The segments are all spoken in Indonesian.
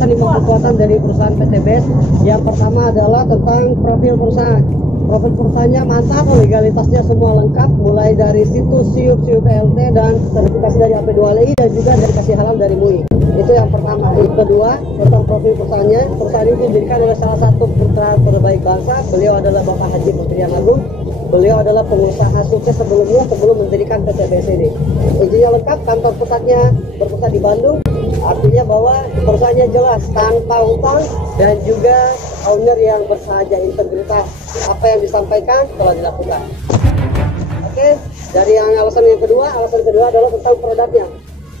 alasan 5 kekuatan dari perusahaan PT BES. Yang pertama adalah tentang profil perusahaan. Profil perusahaannya mantap, legalitasnya semua lengkap, mulai dari situs SIUP PLT dan sertifikasi dari AP2LI dan juga dari kasih halal dari MUI. Itu yang pertama. Yang kedua, tentang profil perusahaannya. Perusahaan ini didirikan oleh salah satu putra terbaik bangsa. Beliau adalah Bapak Haji Putrian Agung. Beliau adalah pengusaha sukses sebelum mendirikan PT BES ini. Izinnya lengkap, kantor pusatnya berpusat di Bandung. Artinya bahwa perusahaannya jelas, tanpa utang dan juga owner yang bersahaja, integritas. Apa yang disampaikan telah dilakukan. Oke, dari alasan kedua adalah tentang produknya.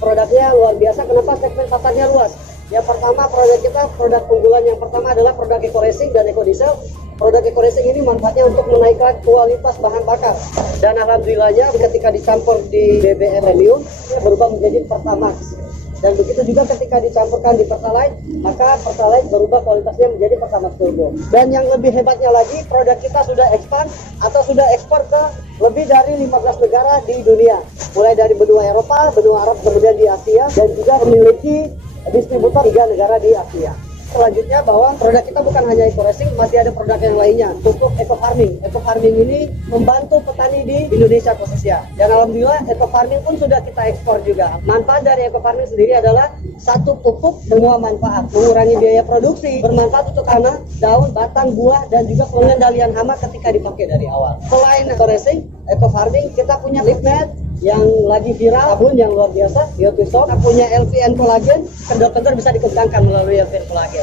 Produknya luar biasa. Kenapa segmen pasarnya luas? Yang pertama, produk kita, produk unggulan yang pertama adalah produk eco racing dan eco diesel. Produk eco racing ini manfaatnya untuk menaikkan kualitas bahan bakar. Dan alhamdulillahnya ketika dicampur di BBM premium berubah menjadi Pertamax. Dan begitu juga ketika dicampurkan di Pertalite, maka Pertalite berubah kualitasnya menjadi Pertamax Turbo. Dan yang lebih hebatnya lagi, produk kita sudah expand atau sudah ekspor ke lebih dari 15 negara di dunia. Mulai dari benua Eropa, benua Arab, kemudian di Asia, dan juga memiliki distributor 3 negara di Asia. Selanjutnya bahwa produk kita bukan hanya eco racing, masih ada produk yang lainnya untuk eco farming. Eco farming ini membantu petani di Indonesia khususnya. Dan alhamdulillah eco farming pun sudah kita ekspor juga. Manfaat dari eco farming sendiri adalah satu pupuk semua manfaat, mengurangi biaya produksi, bermanfaat untuk tanah, daun, batang, buah, dan juga pengendalian hama ketika dipakai dari awal. Selain eco racing, eco farming, kita punya leaf net yang lagi viral, sabun yang luar biasa, Biotisop. Kita punya LVN Collagen, kendor-kendor bisa dikembangkan melalui LVN Collagen.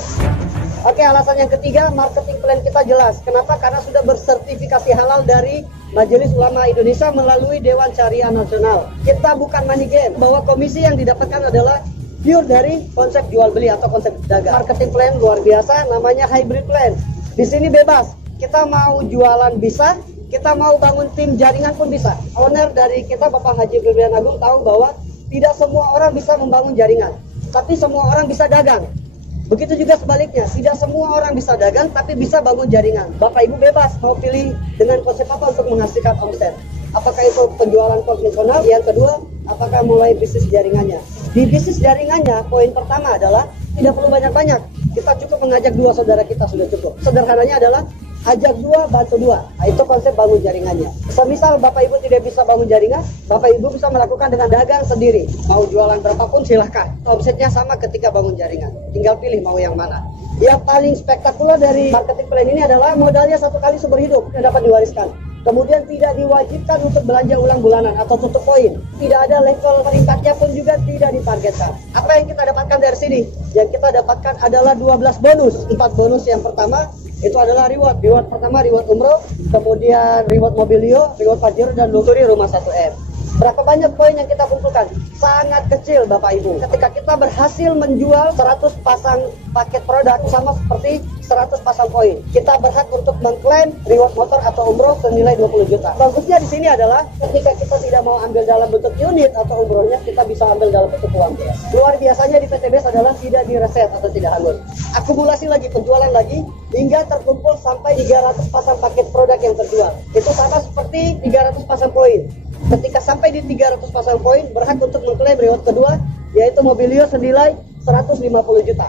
Oke, alasan yang ketiga, marketing plan kita jelas. Kenapa? Karena sudah bersertifikasi halal dari Majelis Ulama Indonesia melalui Dewan Syariah Nasional. Kita bukan money game, bahwa komisi yang didapatkan adalah pure dari konsep jual beli atau konsep dagang. Marketing plan luar biasa, namanya hybrid plan. Di sini bebas, kita mau jualan bisa, kita mau bangun tim jaringan pun bisa. Owner dari kita, Bapak Haji Putrian Agung, tahu bahwa tidak semua orang bisa membangun jaringan, tapi semua orang bisa dagang. Begitu juga sebaliknya, tidak semua orang bisa dagang, tapi bisa bangun jaringan. Bapak Ibu bebas mau pilih dengan konsep apa untuk menghasilkan omset. Apakah itu penjualan konvensional? Yang kedua, apakah mulai bisnis jaringannya? Di bisnis jaringannya, poin pertama adalah tidak perlu banyak-banyak. Kita cukup mengajak 2 saudara kita sudah cukup. Sederhananya adalah ajak 2, bantu 2. Nah, itu konsep bangun jaringannya. Semisal Bapak Ibu tidak bisa bangun jaringan, Bapak Ibu bisa melakukan dengan dagang sendiri. Mau jualan berapapun silahkan. Omsetnya sama ketika bangun jaringan. Tinggal pilih mau yang mana. Yang paling spektakuler dari marketing plan ini adalah modalnya 1 kali seumur hidup yang dapat diwariskan. Kemudian tidak diwajibkan untuk belanja ulang bulanan atau tutup poin. Tidak ada level peringkatnya pun juga tidak ditargetkan. Apa yang kita dapatkan dari sini? Yang kita dapatkan adalah 12 bonus. 4 bonus yang pertama itu adalah reward. Reward pertama reward umroh, kemudian reward mobilio, reward pajero, dan luxury rumah 1M. Berapa banyak poin yang kita kumpulkan? Sangat kecil Bapak Ibu. Ketika kita berhasil menjual 100 pasang paket produk sama seperti 100 pasang poin, kita berhak untuk mengklaim reward motor atau umroh senilai 20 juta. Bagusnya di sini adalah ketika kita tidak mau ambil dalam bentuk unit atau umrohnya, kita bisa ambil dalam bentuk uang cash. Luar biasanya di PT BES adalah tidak direset atau tidak hangus. Akumulasi lagi, penjualan lagi, hingga terkumpul sampai 300 pasang paket produk yang terjual. Itu sama seperti 300 pasang poin. Ketika sampai di 300 pasang poin, berhak untuk mengklaim reward kedua, yaitu mobilio senilai 150 juta.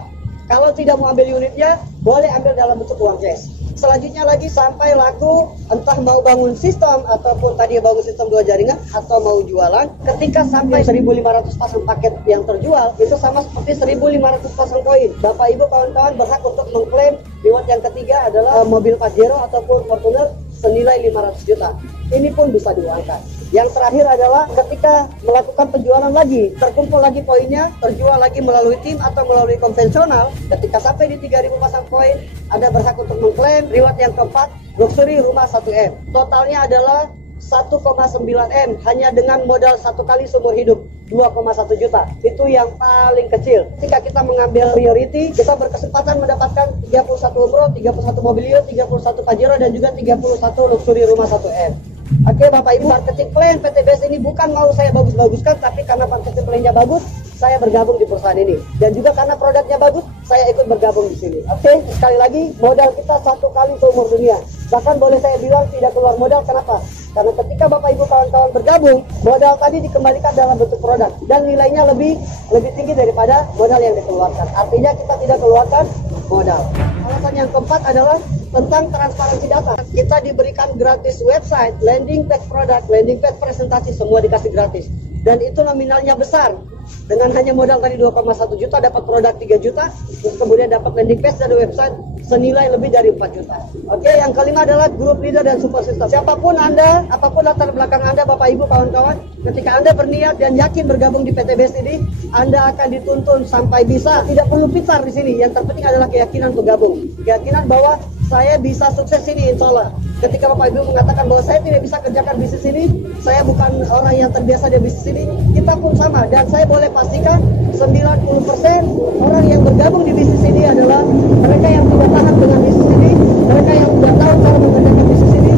Kalau tidak mau ambil unitnya, boleh ambil dalam bentuk uang cash. Selanjutnya lagi sampai laku, entah mau bangun sistem ataupun tadi bangun sistem 2 jaringan atau mau jualan. Ketika sampai 1.500 pasang paket yang terjual, itu sama seperti 1.500 pasang poin. Bapak Ibu kawan-kawan berhak untuk mengklaim reward yang ketiga adalah mobil Pajero ataupun Fortuner senilai 500 juta. Ini pun bisa diuangkan. Yang terakhir adalah ketika melakukan penjualan lagi, terkumpul lagi poinnya, terjual lagi melalui tim atau melalui konvensional. Ketika sampai di 3.000 pasang poin, Anda berhak untuk mengklaim reward yang keempat, luxury rumah 1M. Totalnya adalah 1,9 M hanya dengan modal 1 kali seumur hidup 2,1 juta. Itu yang paling kecil. Ketika kita mengambil priority, kita berkesempatan mendapatkan 31 umroh, 31 mobilio, 31 Pajero, dan juga 31 luxury rumah 1M. Oke Bapak Ibu, marketing plan PT BES ini bukan mau saya bagus-baguskan, tapi karena marketing plan-nya bagus, saya bergabung di perusahaan ini. Dan juga karena produknya bagus, saya ikut bergabung di sini. Oke, sekali lagi, modal kita 1 kali seumur dunia. Bahkan boleh saya bilang tidak keluar modal, kenapa? Karena ketika Bapak Ibu kawan-kawan bergabung, modal tadi dikembalikan dalam bentuk produk dan nilainya lebih tinggi daripada modal yang dikeluarkan. Artinya kita tidak keluarkan modal. Alasan yang keempat adalah tentang transparansi data. Kita diberikan gratis website, landing page produk, landing page presentasi, semua dikasih gratis. Dan itu nominalnya besar. Dengan hanya modal tadi 2,1 juta dapat produk 3 juta, terus kemudian dapat landing page dan website senilai lebih dari 4 juta. Oke, yang kelima adalah group leader dan support system. Siapapun Anda, apapun latar belakang Anda, Bapak Ibu kawan-kawan, ketika Anda berniat dan yakin bergabung di PTBS ini, Anda akan dituntun sampai bisa. Tidak perlu pintar di sini. Yang terpenting adalah keyakinan bergabung. Keyakinan bahwa saya bisa sukses ini, insya Allah. Ketika Bapak Ibu mengatakan bahwa saya tidak bisa kerjakan bisnis ini, saya bukan orang yang terbiasa di bisnis ini, kita pun sama. Dan saya boleh pastikan 90% orang yang bergabung di bisnis ini adalah mereka yang tidak tahan dengan bisnis ini, mereka yang tidak tahu cara mengerjakan bisnis ini,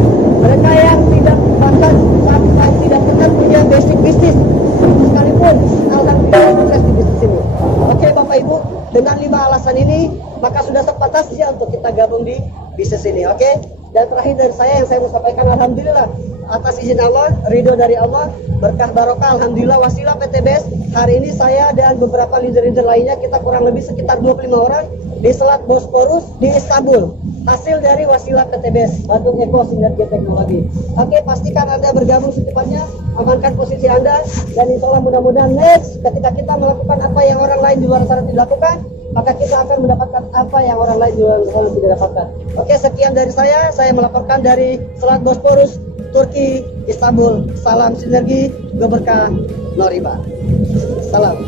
mereka yang tidak bahkan sampai tidak pernah punya basic bisnis sekalipun akan tidak sukses di bisnis ini. Oke Bapak Ibu, dengan 5 alasan ini maka sudah sepantasnya untuk kita gabung di bisnis ini. Oke. Dan terakhir dari saya yang saya mau sampaikan, alhamdulillah atas izin Allah, ridho dari Allah, berkah barokah, alhamdulillah wasilah PTBS. Hari ini saya dan beberapa leader-leader lainnya, kita kurang lebih sekitar 25 orang di Selat Bosporus di Istanbul. Hasil dari wasilah PTBS, Batu Eko Sinergi Teknologi. Oke, pastikan Anda bergabung secepatnya, amankan posisi Anda, dan insya Allah mudah-mudahan next ketika kita melakukan apa yang orang lain di luar sana tidak lakukan, maka kita akan mendapatkan apa yang orang lain di luar sana tidak dapatkan. Oke, sekian dari saya melaporkan dari Selat Bosporus, Turki, Istanbul. Salam sinergi, berkah, Noriba. Salam.